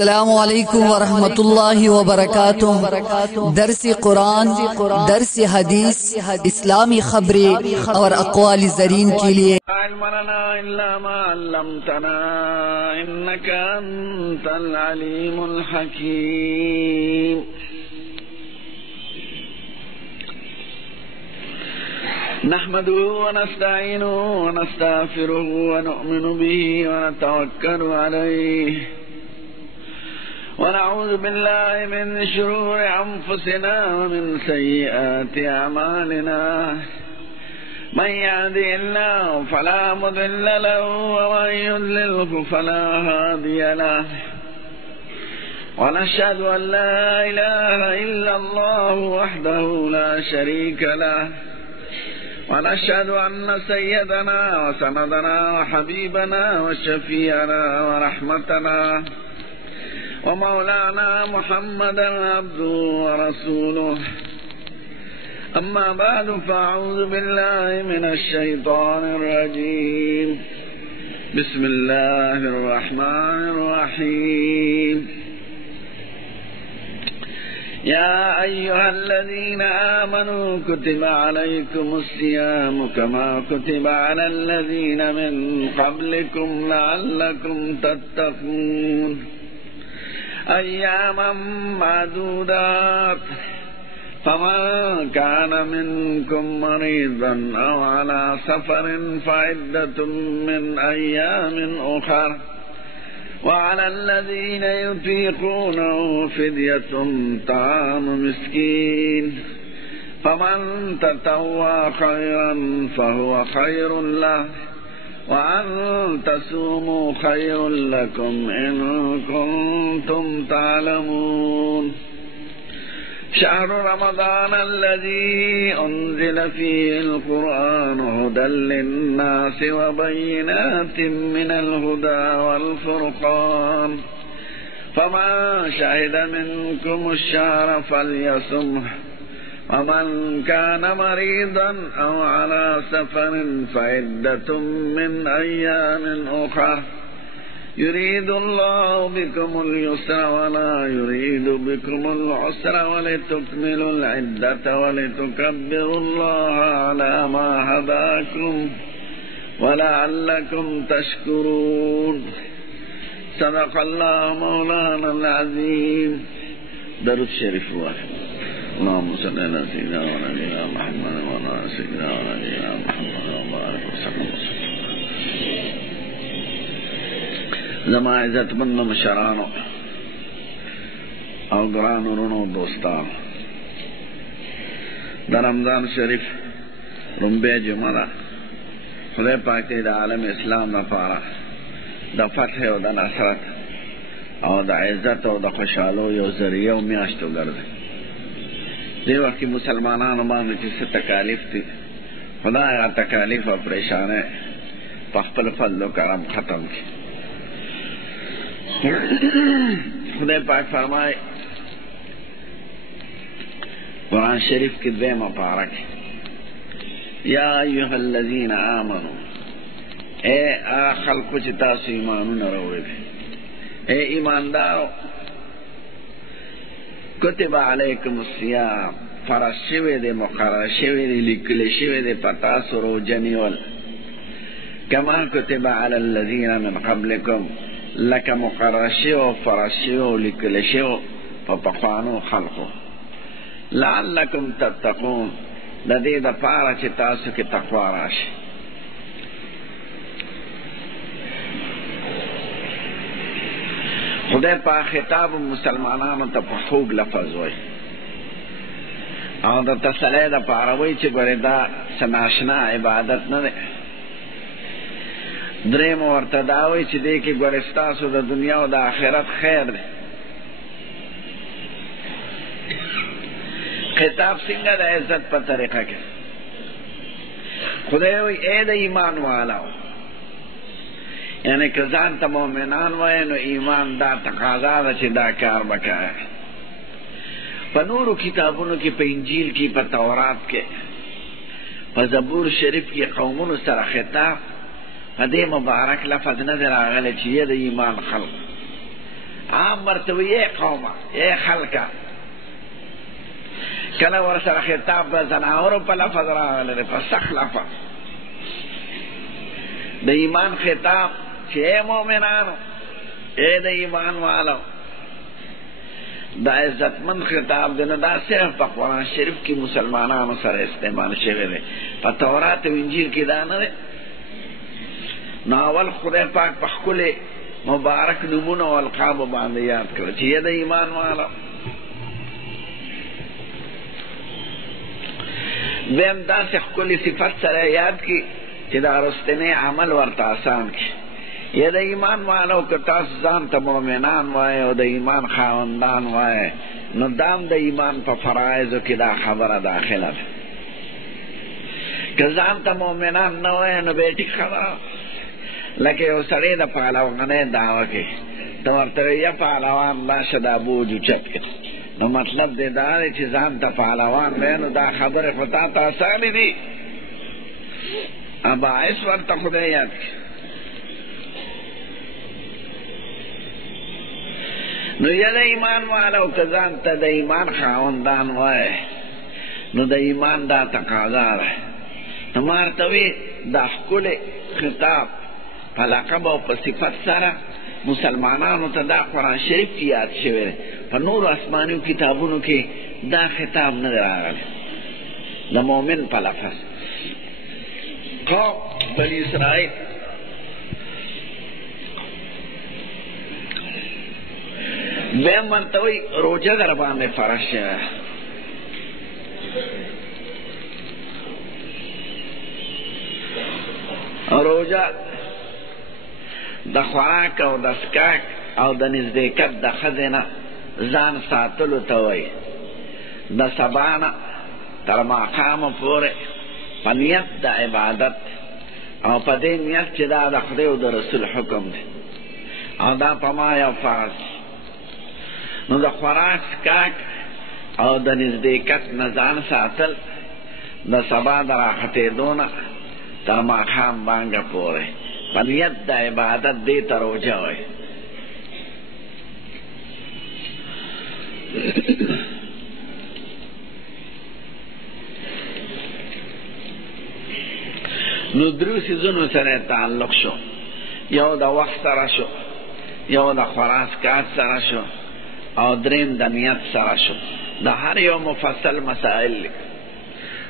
السلام علیکم ورحمۃ اللہ وبرکاتہ۔ درس قرآن، درس حدیث، اسلامی خبریں اور اقوال زرین کے لیے علم لنا الا ما علمتنا انك انت العليم الحكيم۔ نحمده ونستعينه ونستغفره ونؤمن به ونتوكل عليه ونعوذ بالله من شرور أنفسنا ومن سيئات أعمالنا، من يهده الله فلا مضل له ومن يضلله فلا هادي له، ونشهد أن لا إله إلا الله وحده لا شريك له، ونشهد أن سيدنا وسندنا وحبيبنا وشفيعنا ورحمتنا ومولانا محمدا عبده ورسوله، أما بعد فأعوذ بالله من الشيطان الرجيم، بسم الله الرحمن الرحيم۔ يا أيها الذين آمنوا كتب عليكم الصيام كما كتب على الذين من قبلكم لعلكم تتقون، أياما معدودات، فمن كان منكم مريضا أو على سفر فعدة من أيام أخر، وعلى الذين يطيقونه فدية طعام مسكين، فمن تطوع خيرا فهو خير له، وأن تصوموا خير لكم إن كنتم تعلمون۔ شهر رمضان الذي أنزل فيه القرآن هدى للناس وبينات من الهدى والفرقان، فمن شهد منكم الشهر فليصمه، ومن كان مريضا أو على سفر فعدة من أيام أخر، يريد الله بكم اليسر ولا يريد بكم العسر، ولتكملوا العدة ولتكبروا الله على ما هداكم ولعلكم تشكرون۔ صدق الله مولانا العظيم۔ درود شریف واحد۔ اللهم صل على سيدنا ونبينا محمد وعلى سيدنا ونبينا محمد وبارك وسلم۔ زما عزت مند مشرانو او گرانو رونو دوستان، در رمضان شریف رنبے جمعہ دا خدای پاک دې د عالم اسلام لپاره د فتح او د نصرت او د عزت او د خوشحالو یو ذریعه او میاشت وګرځي۔ دې وخت کې مسلمانانو باندې چې څه تکالیف دي، خدای هغه تکالیف او پریشانۍ په خپل فضل و کرم ختم کړي۔ خدای پاک فرمائے قرآن شریف کی دویمہ پارک، یا ایوہ الذین آمنو، اے خلقو چی تاسو ایمانو نروڑے دے، اے ایماندارو، کتب علیکم الصیام، فرض شوے دے، مقرر شوے دے، لکل شوے دے پتاسو رو جنیول، کما کتب علی الذین من قبلکم، لکه مقرر شو فرض شو لیکل شو په پخوانو خلقو، لعلکم تتقون، د دې دپاره چې تاسو کې تقوا راشي۔ خدای پاک خطاب مسلمانانو ته په خوږ لفظ وایي او د تسلی دپاره وایي چې ګورې دا څه ناشنا عبادت نه دی۔ دریم ورته دا وایي چې دې کې ګورې ستاسو د دنیا او د آخرت خیر دی۔ خطاب څنګه د عزت په طریقه کې، خدای وایي اے د ایمان والاو، یعنی که ځان ته مؤمنان وایي نو ایمان دا تقاضا ده چې دا کار به کوې۔ په نورو کتابونو کې، په انجیل کې، په تورات کې، په زبور شریف کې قومونو سره خطاب په دې مبارک لفظ نه دی راغلی چې یې د ایمان خلق، عام ورته اے قومه اے خلکه کله ورسره خطاب د زناورو په لفظ راغلی دی فاستخلفه د ایمان خطاب چې اے مؤمنانو اے د ایمان والو دا عزتمند خطاب دی نو دا صرف په قرآن شریف کې مسلمانانو سره استعمال شوی دی په تورات او انجیل کې دا نه دی نو اول خدای پاک په ښکلې مبارک نومونه او القابو باندې یاد کړه چې اے د ایمان والو دویم داسې ښکلې صفت سره یاد کی چې دا رستنی عمل ورته آسان کی یا د ایمان والو که تاسو ځان ته مؤمنان وایه او د ایمان خاوندان وایه نو دام د ایمان په فرایضو کې دا خبره داخله ده که ځان ته مؤمنان نه وایه نو بیا ټیک خبره لکه یو سړی د پهلوانۍ دعوه کوي ته ورته وایې یا پهلوان راشه دا بوج اوچت کړه نو مطلب دی دا دی چې ځان ته پهلوان وایه نو دا خبرې خو تا ته اسانې دي باعث ورته خدای یاد کړي نو یا د ایمان والو که ځان ته د ایمان خاوندان وایه نو د ایمان دا تقاضا ده نو ما ورته وی دا ښکلی خطاب په لقب او په صفت سره مسلمانانو ته دا قرآن شریف کې یاد شوی دی په نورو آسمانیو کتابونو کې دا خطاب نه دی راغلی د مؤمن په لفظ قوم بني اسرائیل بیم ورته وی روژه در باندې فرض شوی روژه د خوراک او د څښاک او د نزدېکت د ښځې نه ځان ساتلو ته وایي د سبا نه تر ماښامه پورې په نیت د عبادت او په دې نیت چې دا د خدای او د رسول حکم دی او دا په ما یو فرض نو د خوراک څښاک او د نزدېکت نه ځان ساتل د سبا د راختېدو نه تر ماښام بانګه پورې په نیت د عبادت دې ته روژه وایي نو درو څیزونو سره تعلق شو یو د وخت سره شو یو د خوراک څښاک سره شو او دریم د نیت سره شو د هر یو مفصل مسائل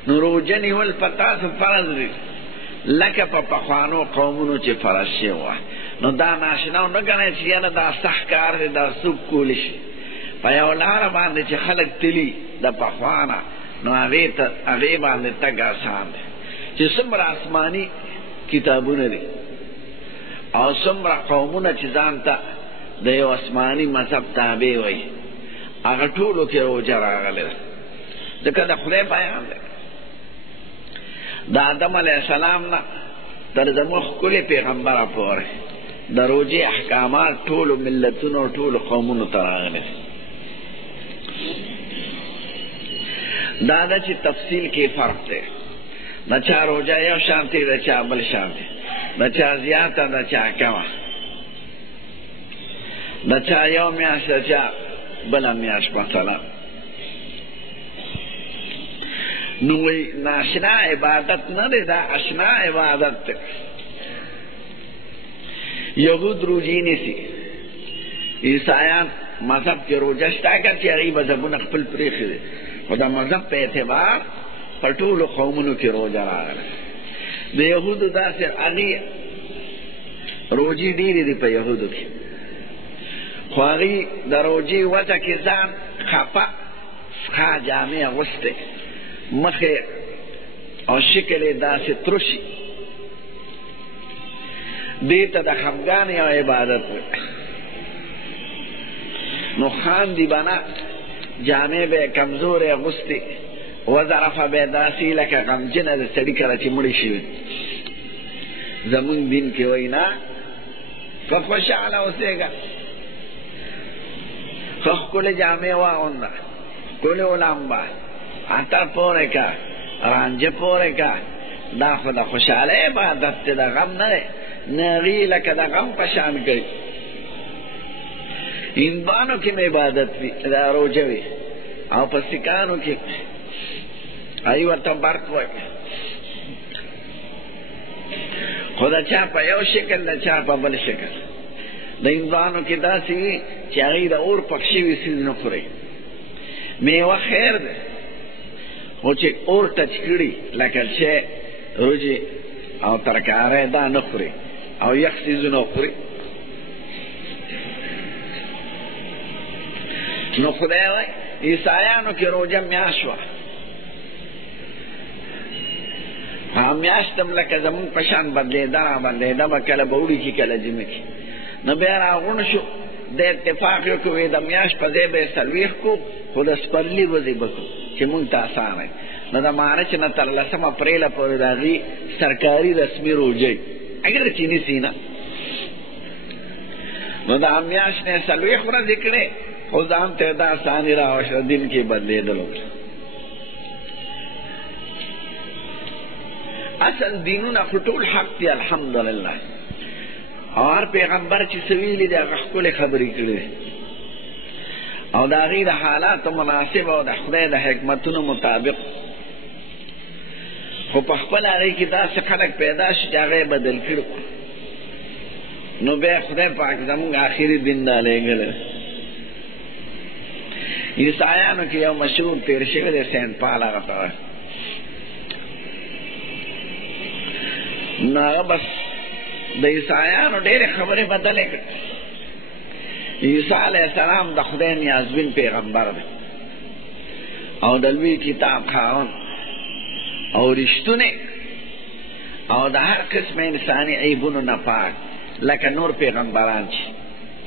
نو روژه نیول په تاسو فرض دی لکه په پخوانو قومونو چې فرض شوی وه نو دا ناشنا نه ګڼئ چې یاره دا سخت کار دی دا څوک کولی شي په یو لاره باندې چې خلک تلي د پخوانه نو هغې باندې تګ آسان دی چې څومره آسماني کتابونه دي او څومره قومونه چې ځان ته د یو آسماني مذهب تابع وایي هغه ټولو کې روژه راغلې ده ځکه د خدای بیان دی د آدم علیه السلام نه تر زموږ ښکلي پیغمبره پورې د روژې احکامات ټولو ملتونو او ټولو قومونو ته راغلي دا ده چې تفصیل کې فرق دی د چا روژه یو شان دی د چا بل شان دی د چا زیاته د چا کمه د چا یو میاشت د چا بله میاشت مثلا نو ناشنا عبادت نه دی دا اشنا عبادت دی یهود روژې نیسي عیسایان مذهب کې روژه شته که چې هغوی مذهبونه خپل پرېښي دي خو د مذهب په اعتبار په ټولو قومونو کې روژه راغله د یهودو داسې هغې روژې ډېرې دي په یهودو کې خو هغوی د روژې وجه کې ځان خفه ښه جامې اغوستی مخې او شکل یې داسې ترشي دې ته د خفګان یو عبادت نو خاندي به نه جامې به یې کمزورې اغوستې وظرفه به یې داسې لکه غمجنه د سړي کله چې مړی شوي زمونږ دین کې وایي نه ښه خوشحاله اوسېږه ښه ښکلې جامې واغونده ښکلې ولامبه عطر پورې که رانجه پورې که دا خو د خوشحالۍ عبادت دی د غم نه دی نه هغې لکه د غم په شان کوي هندوانو کې مې عبادت وي دا روژه وي او په سکانو کې ای ورته برق وایي خو د چا په یو شکل د چا په بل شکل د هندوانو کې داسې وي چې هغوی د اور پخ شوي څیز نه خوري میوه خیر ده خو چې اور ټچ کړي لکه چې روجې او ترکاری دا نه خوري او یخ څیزونه خوري نو خدای وایي عیسایانو کې روژه میاشت وه میاشتم لکه زمون په شان بدلېده را بدلېده به کله به وړي کي کله جمعه کې نو بیا راغونډ شو د اتفاق یو کوي د میاشت په ځای به یې څلوېښت کړو خو د سپرلي ورځې به کړو چې مونږ ته اسانه وي نو د مارچ نه تر 10 اپریله پورې د هغې سرکاري رسمي روژې اگر چې نیسي نه نو د میاشت نه 40 ورځې کړې خو ځان ته دا اساني راوښه دین کې بدلېدلو اصل دینونه خو ټول حق دي الحمدلله هر پیغمبر چې څه ویلي دي هغه ښکلې خبرې کړې او د هغې د حالاتو مناسب او د خدای د حکمتونو مطابق خو په خپل هغې کې داسې خلک پیدا شي چې هغه یې بدل کړي نو بیا خدای پاک زموږ آخري دین رالیږلی عیسایانو کې یو مشهور تیر شوی دی سینټ پال هغه ته وایي نو هغه بس د عیسایانو ډېرې خبرې بدلې کړې عیسی علیه السلام د خدای نیازبین پیغمبر دی او د لوی کتاب خاوند او رښتونی او د هر قسم انساني عیبونو نه پاک لکه نور پیغمبران چې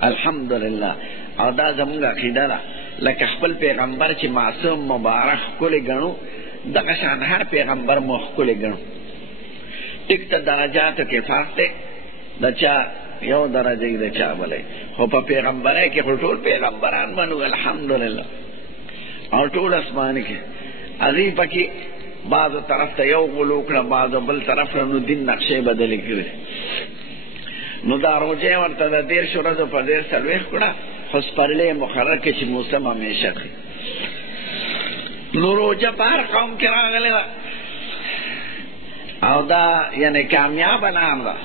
الحمدلله او دا زموږ عقیده ده لکه خپل پیغمبر چې معصوم مبارک ښکلی ګڼو دغه شان هر پیغمبر مو ښکلی ګڼو ټیک ته درجاتو کې فرق دی د چا یو درجه د چا بلی خو په پیغمبرۍ کې خو ټول پیغمبران منو الحمدلله او ټول اسماني کې هغوی پکې بعضو طرف ته یو غلو کړه بعضو بل طرف ته نو دین نقشې بدلې کړې نو دا روژې ورته د 13 ورځو په ځای 40 کړه خو سپرلی مقرر کړي چې موسم همیشه کړي نو روژه په هر قوم کې راغلې ده او دا یعنی کامیابه نام ده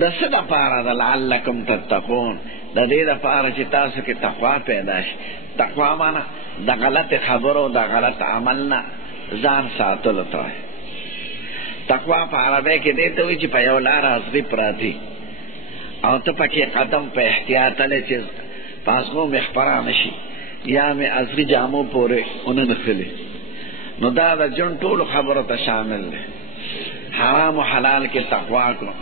د څه دپاره ده لعلکم تتقون د دې دپاره چې تاسو کې تقوا پیدا شي تقوا معنی د غلط خبرو د غلط عمل نه ځان ساتلو ته وایي تقوا په عربی کې دې ته وایي چې په یو لاره ازغي پراتي او ته پکې قدم په احتیاط هلې چې پاسمو مې خپره نه شي یا مې ازغي جامو پورې ونه نښلي نو دا د ژوند ټولو خبرو ته شامل دی حرام و حلال کې تقوا کړو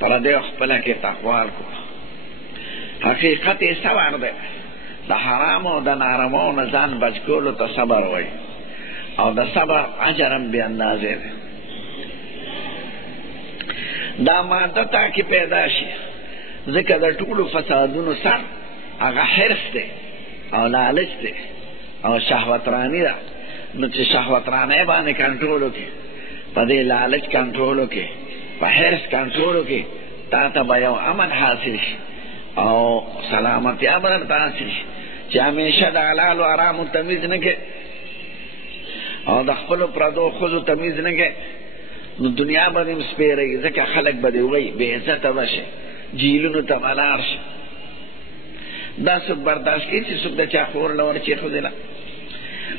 پردې خپله کې تقوا کړو حقیقت یې صبر دی د حرام او د نارمو نه ځان بچ کولو ته صبر وایي او د صبر اجر هم بې اندازې دی دا ماده تا کې پیدا شي ځکه د ټولو فسادونو سر هغه حرص دی او لالچ دی او شهوتراني ده نو چې شهوترانۍ باندې کنټرول وکړي په دې لالچ کنټرول وکړي په حرص کنټرول وکړي تا ته به یو امن حاصل شي او سلامتیا به درته حاصل شي چې همیشه د حلالو حرامو تمیز نه کوې او د خپلو پردو ښځو تمیز نه کوې نو دنیا به دې هم سپېروي ځکه خلک به دې وایي بې عزته به شي جیلونو ته به لاړ شي دا څوک برداشت کوي چې څوک د چا خور له ورچې ښځې له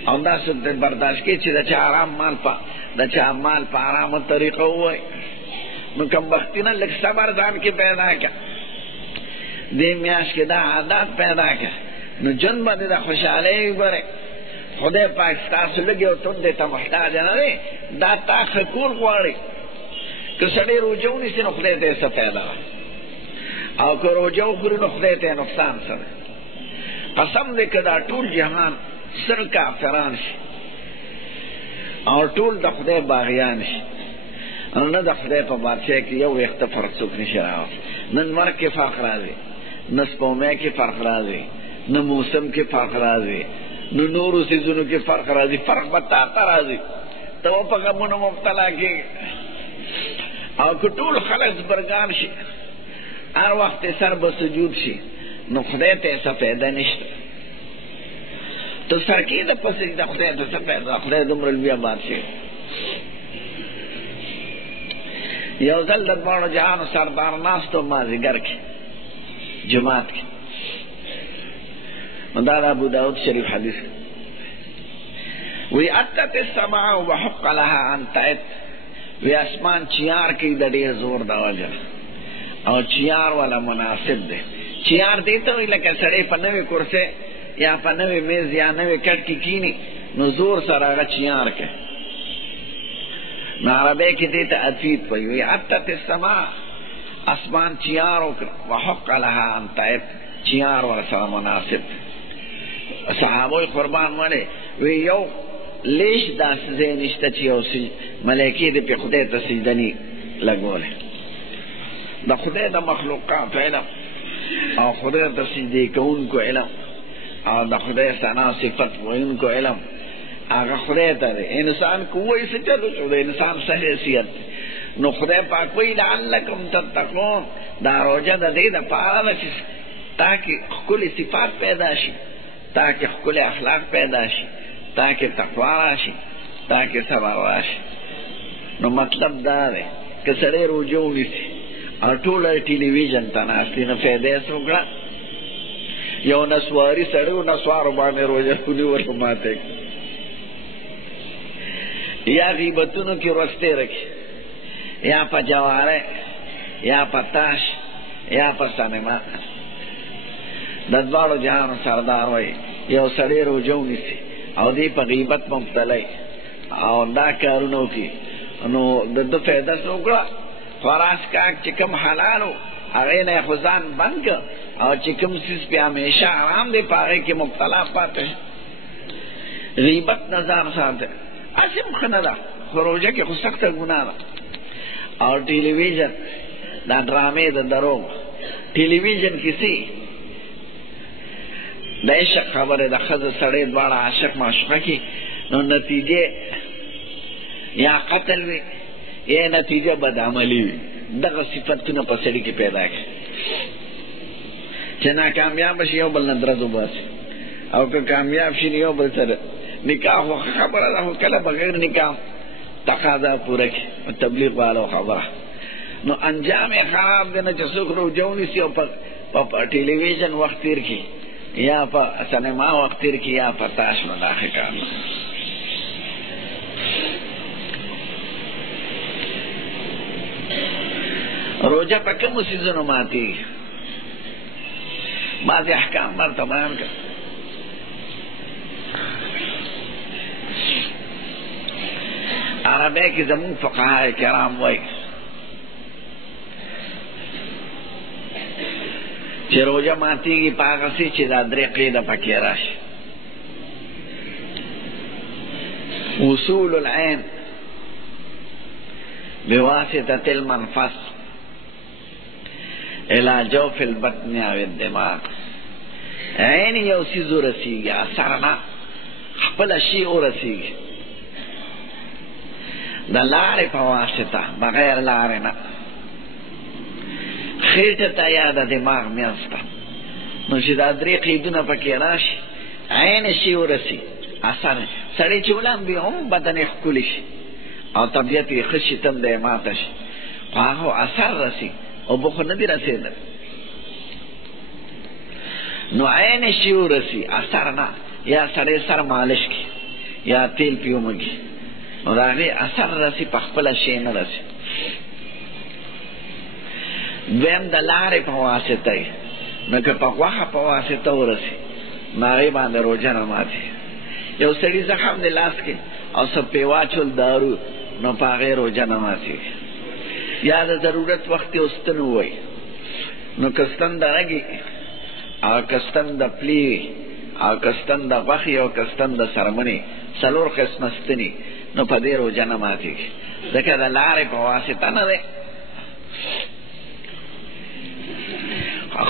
او دا څوک برداشت کوي چې د چا حرام مال په حرامو طریقه ووایي نو کمبختي نه لږ صبر ځان کې پیدا کړه دې میاشت کې دا عادات پیدا کړه نو ژوند به دې د خوشحالۍ وګورئ خدای پاک ستاسو لږ یو تندې ته محتاج نه دی دا تا ښه کول غواړي که سړی روژه ونیسي نو خدای ته یې څه پیدا او که روژه وخوري نو خدای ته یې نقصان څه دی قسم دی که دا ټول جهان سل کافران شي او ټول د خدای باغیان شي نه د خدای په بادشاهۍ کې یو ویښته فرق څوک نشي راوست نه لمر کې فرق راځي نه سپوږمۍ کې فرق راځي نه موسم کې فرق راځي نو نورو څیزونو کې فرق راځي فرق به تا ته راځي ته به په غمونو مبتلا کېږي او که ټول خلک زبرګان شي هر وخت سر به سجود شي نو خدای ته څه پیدا نشته. تو سرکی د پسې د خدای ته څه پیدا؟ خدای دومره لوی آباد شي. یو ځل د دواړو جهانو سردار ناستو مازدیګر کې جماعت کې، نو دا د ابو داود شریف حدیث وی اتت السماء وحق لها ان تعت، وی اسمان چیار کی د ډیر زور دا وجه او چیار والا مناسب دی. چیار دیته وی لکه سړی په نوې کرسي یا په نوې میز یا نوې کټ کې کینی نو زور سره هغه چیار کوي. نو عربی کې دیته اتیت وی وی اتت السماء، اسمان چیار وکړه، وحق لها ان تعت، چیار والا سره مناسب. صحابوی قربان مړه وی یو لیش داسې ځای نشته چې یو ملایکې دې په خدای ته سجده نی لګولې. د خدای د مخلوقات علم او خدای ته سجدې کوونکو علم او د خدای ثنا صفت ویونکو علم هغه خدای ته دی. انسان کوی څه چلو شو، د انسان څه حیثیت. نو خدای پاک وی لعلکم تتقون، دا روزه د دې دپاره ده چې تاکہ ښکلې صفات پیدا شي، تاکہ ښکلې اخلاق پیدا شي، تاکہ تقوا راشي، تاکہ صبر راشي. نو مطلب دا دی که سړی روژه ونیسي او ټوله ټلویزیون ته ناست وي، نو فایده یې څه وکړه؟ یو نسواري سړی و نسوارو باندې روژه ونیوله ماته کړه، یا غیبتونو کې ورځ تېره کړي، یا په جواره یا په تاش یا په سینما. د دواړو جهانو سردار وایي یو سړی روژه ونیسي او دی په غیبت مبتلی او دا کارونه وکړي، نو د ده فایده څه وکړه؟ خوراک کاک چې کوم حلال و هغې نه یې خو ځان بند کړ، او چې کوم څیز پې همیشه حرام دی په هغې کې مبتلا پاتې. غیبت نه ځان ساته هسې هم ښه نه ده، خو روژه کې خو سخته ګناه ده. او ټلویزیون دا ډرامې د دروغ، ټلویزیون کیسې د عشق خبره د ښځه سړی دواړه عاشق معشوقه کې، نو نتیجې یا قتل وي یا نتیجه بدعملي وي. دغه صفتونه په سړي کې پیدا کړي چې ناکامیاب شي یو بل نه درز وباسي، او که کامیاب شي یو بل سره نکاح خو خبره ده، خو کله بغیر نکاح تقاضا پوره کړي. تبلیغ والو خبره نو انجام یې خراب دی. نه چې څوک روژه ونیسي او په ټلویزیون وخت تېر کړي یا په سینما وخت تېر کړي یا په تاش، نو دا ښه کار نه. روژه په کومو څیزونو ماتېږي؟ بعضې احکام ورته بیان کړه. عربی کې زمونږ فقهای کرام وایي چې روژه ماتېږي په هغه څه چې دا درې قیده پکې راشي. وصول العین بواسطة المنفس الى جوف البطن او الدماغ. عین یو څیز ورسېږي، اثر نه، خپله شي ورسېږي د لارې په واسطه، بغیر لارې نه، خېټه ته یا د دماغ منځ ته. نو چې دا درې قیدونه پکې راشي، عین شي ورسي، اثر سړی چې ولامبي هم بدن یې ښکلی شي او طبیعت یې ښه شي، تم دی ماته شي، خو هغه اثر رسي، اوبه خو نه دي رسېدل. نو عین شي ورسي، اثر نه. یا سړی سر مالش کړي یا تیل پې ومږي، نو د هغې اثر رسي، په خپله شی نه رسي. دویم د لارې په واسطه یې، نو که په غوښه په واسطه ورسي نو هغې باندې روژه نه ماتي. یو سړي زخم د لاس کې او څه پې واچول دارو، نو په هغې روژه نه ماتېږي. یا د ضرورت وخت یې ستن ووایي، نو که ستن د رګې او که ستن د پلې او که ستن د غوښې او که ستن د څرمنې، څلور قسمه ستنې، نو په دې روژه نه ماتېږي، ځکه د لارې په واسطه نه دی.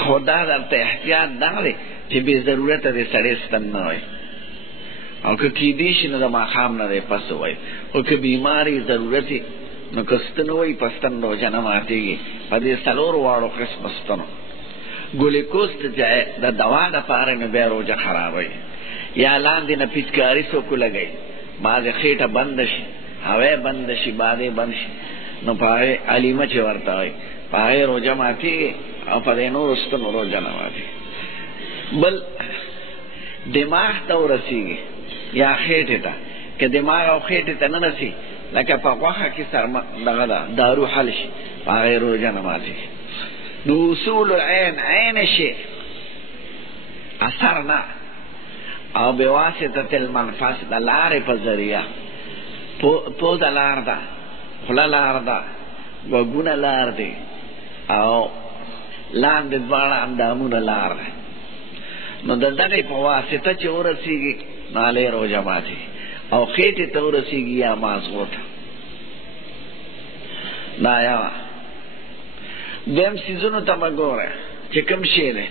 خو دا درته احتیاط دا دی چې بې ضرورته دې سړی ستن نه وایي، او که کیدی شي نو د ماښام نه دی پس وایي. خو که بیماري ضرورت یې نو که ستن وایي په ستن روژه نه ماتېږي، په دې څلورو واړو قسمه ستنو. ګلیکوز د دوا دپاره نو بیا روژه خرابوي. یا لاندې نه پیچکاري څوک ولګوي، بعضې خېټه بنده شي، هوی بنده شي، بادې بند شي، نو په هغې علیمه چې ورته وایي، په هغې روژه ماتېږي او په دې نورو ستنو روژه نه ماتېږي. بل دماغ ته ورسېږي یا خېټې ته، که دماغ او خېټې ته نه رسي، لکه په غوښه کې دغه ده دارو حل شي، په هغې روژه نه ماتېږي. نو اصول العین، عین شي اثر نه، او بواسطة المنفس د لارې په ذریعه، پوزه لار ده، خوله لار ده، غوږونه لار دی، او لاندې دواړه اندامونه لار ده. نو د دغې په واسطه چې ورسېږي نو هلې روژه ماتېږي، او خېټې ته ورسېږي یا مازغو ته. دا یوه. دویم څیزونو ته به ګوره چې کوم شی دی.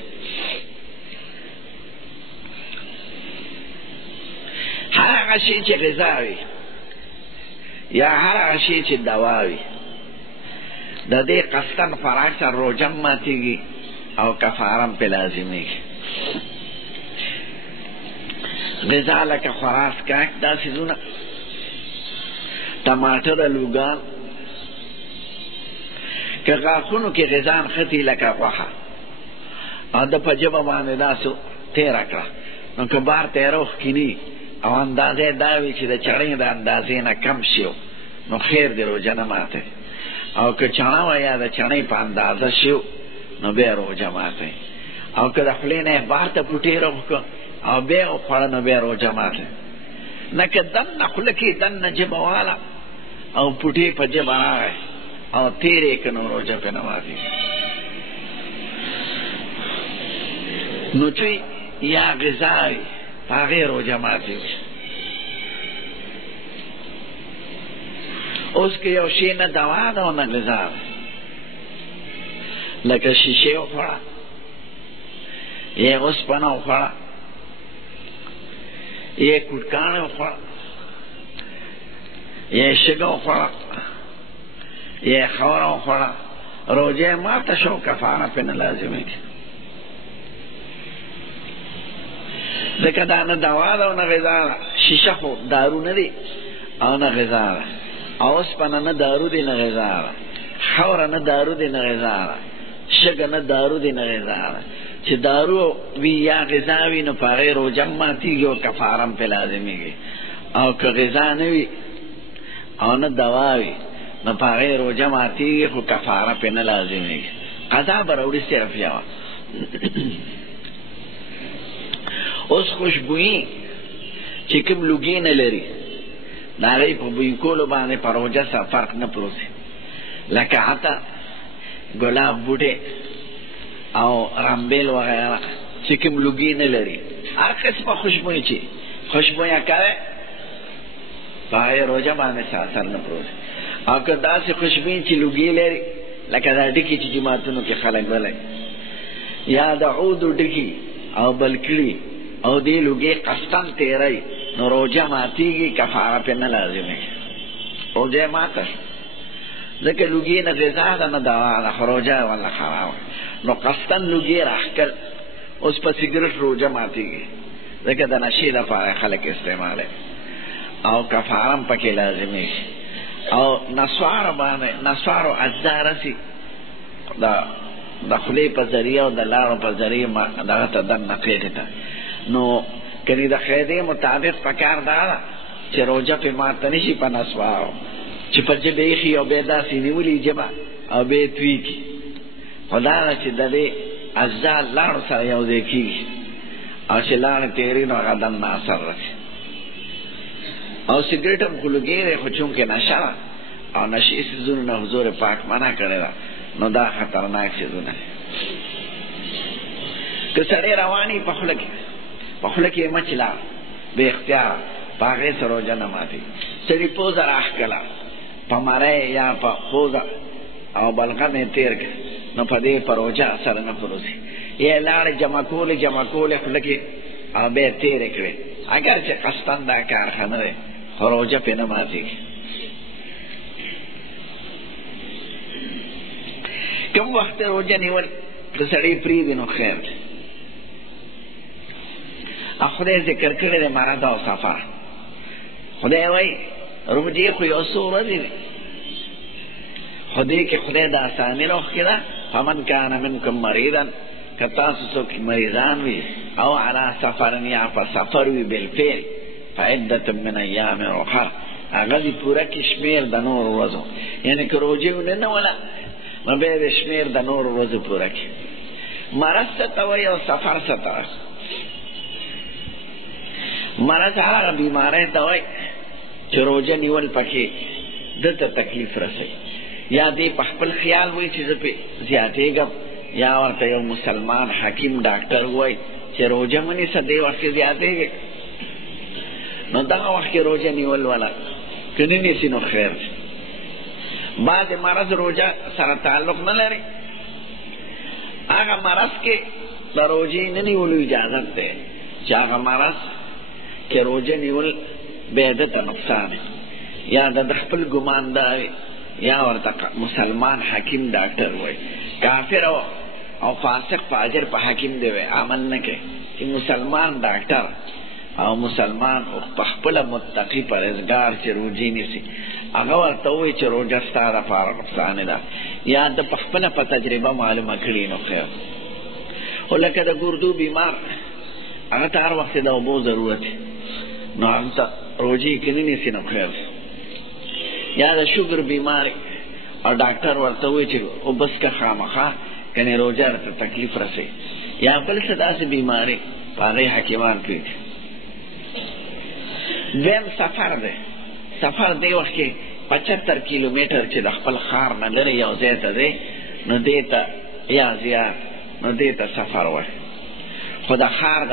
هر هغه شی چې غذا وي یا هر هغه شی چې دوا وي، د دې قصدن خوراک سره روژه هم ماتېږي او کفاره هم پرې لازمېږي. غذا لکه خواړه څښاک، دا څیزونه ټماټر، الوګان، که غاښونو کې غذا نښتي لکه غوښه او د په ژبه باندې داسې تېره کړه، نو که بار تېره وښکیني او اندازې دا وي چې د چڼې د اندازې نه کم شي نو خیر دی، روژه نه ماتوي. او که چڼه وه یا د چڼې په اندازه شي نو بیا روژه ماتوي. او که د خولې نه یې بار ته پوټېره وکړه او بیا یې وخوړه نو بیا روژه ماتوي. نه که دننه خوله کې دننه ژبه واله او پوټې په ژبه راغی او تېرې که نو روژه پرې نه ماتېږي. نو چې یا غذا وي په هغې روژه ماتېږي. اوس که یو شی نه دوا ده او نه غذا ده، لکه شیشې وخوړه یا اوسپنه وخوړه یا کوټکاڼې وخوړه یا شګه وخوړه یا خاوره وخوړه، روژه یې ماته شو، کفاره پرې نه لازمېږي. ځکه دا نه دوا ده او نه غذا ده. شیشه خو دارو نه دی او نه غذا ده، اوسپنه نه دارو دی نه غذا ده، خاوره نه دارو دی نه غذا ده، شګه نه دارو دی نه غذا ده. چې دارو وي یا غذا وي نو په هغې روژه هم ماتېږي او کفاره هم پرې لازمېږي. او که غذا نه وي او نه دوا وي نو په هغې روژه ماتېږي خو کفاره پرې نه لازمېږي. قضا به راوړي صرف یوه. اوس خوشبویي چې کوم لوګي نه لري، د هغې په بوی کولو باندې په روژه سره فرق نه پروسي، لکه حتی ګلاب بوټی او رمبیل وغیره چې کوم لوګي نه لري، هر قسمه خوشبویي چې خوشبویه کوي په هغې روژه باندې څه اثر نه پروسي. او که داسې خوشبویي چې لوګي لري لکه دا ډکي چې جماعتونو کې خلک بلوي، یا د عودو ډکي او بلکړي او دې لوګي قصدن تېروي نو روژه ماتېږي، کفاره پرې نه لازمېږي، روژه یې ماته شو. ځکه لوګي نه غذا ده نه دوا ده، خو روژه یې والله خرابه. نو قصدن لوګي راښکل، اوس په سګرټ روژه ماتېږي، ځکه د نشې دپاره خلک استعمالوي او کفاره هم پکې لازمېږي. او نسوارو باندې نسوارو اجزا رسي د خولې په ذریعه او د لاړو په ذریعه دغه ته دننه خېټې ته. نو کنی د قاعدې مطابق پکار دا ده چې روژه پرې ماته نه شي په نسوارو، چې په ژبه ایښي او بیا داسې نیولي ژبه او بیا یې توی کړي، خو دا ده چې د دې اجزا لاړو سره یو ځای کېږي او چې لاړې تېري نو هغه دننه اثر رسي. او سګرټ هم خو لوګی دی، خو چونکې نشه ده او نشې څیزونو نه حضور پاک منع کړې ده، نو دا خطرناک څیزونه دي. که سړی رواني په خوله کې یې مچ لاړ بې اختیاره، په هغې سره روژه نه ماتېږي. سړي پوزه راښکله په مری یا په پوزه او بلغم یې تېر کړه نو په دې په روژه اثر نه پروسي. یې لاړې جمع کولې خوله کې او بیا یې تېرې کړې، اگر چې قصدن دا کار ښه نه دی خو روژه پرې نه ماتېږي. کوم وخت روژه نیول که سړی پرېږدي نو خیر دی. او خدای ذکر کړی دی مرض او سفر. خدای وایي روژې خو یو څو ورځې دي، خو دې کې خدای د اساني راوښکې ده. فمن کان منکم مریضا، که تاسو څوک مریضان وي او علی سفر یا په سفر وي بالفعل فعدة من ایام اخر، هغه دې پوره کړي شمېر د نورو ورځو. یعنې که روژې وننوله نو بیا یې شمېر د نورو ورځو پوره کړي. مرض څه ته وایي او سفر څه ته وایي؟ مرض هغه بیماری ته وایي چې روژه نیول پکې ده ته تکلیف رسوي، یا دې په خپل خیال وایي چې زه پې زیاتېږم، یا ورته یو مسلمان حکیم ډاکټر وایي چې روژه مه نیسه دې وخت کې زیاتېږي، نو دغه وخت کې روژه نیول وله که نه نیسي نو خیر دی. بعضې مرض روژه سره تعلق نه لري، هغه مرض کې د روژې نه نیولو اجازت دی چې هغه مرض کې روژه نیول بیا ده ته نقصان، یا د خپل ګمان داري، یا ورته مسلمان حکیم ډاکټر وایي. کافر او فاسق فاجر په حکیم دی وایي عمل نه کوي، چې مسلمان ډاکټر او مسلمان په خپله متقي پرهیزګار چې روژې نیسي، هغه ورته وایي چې روژه ستا دپاره نقصان ده، یا د په خپله په تجربه معلومه کړي نو خیر. خو لکه د ګردو بیمار، هغه ته هر وخت د اوبو ضرورت نو هغه ته روژې که نه نیسي نو خیر. یا د شوګر بیماری او ډاکټر ورته وایي چې اوبه څښه خامخا کنې روژه ته تکلیف رسوي، یا بل څه داسې بیماري په هغې حکیمان پرېږدي. دویم سفر دی. سفر دی وخت کې 75 کیلومیټر چې د خپل ښار نه لرې یو ځای ته دی، نو دې ته یا زیات نو دې ته سفر وایي. خو د ښار د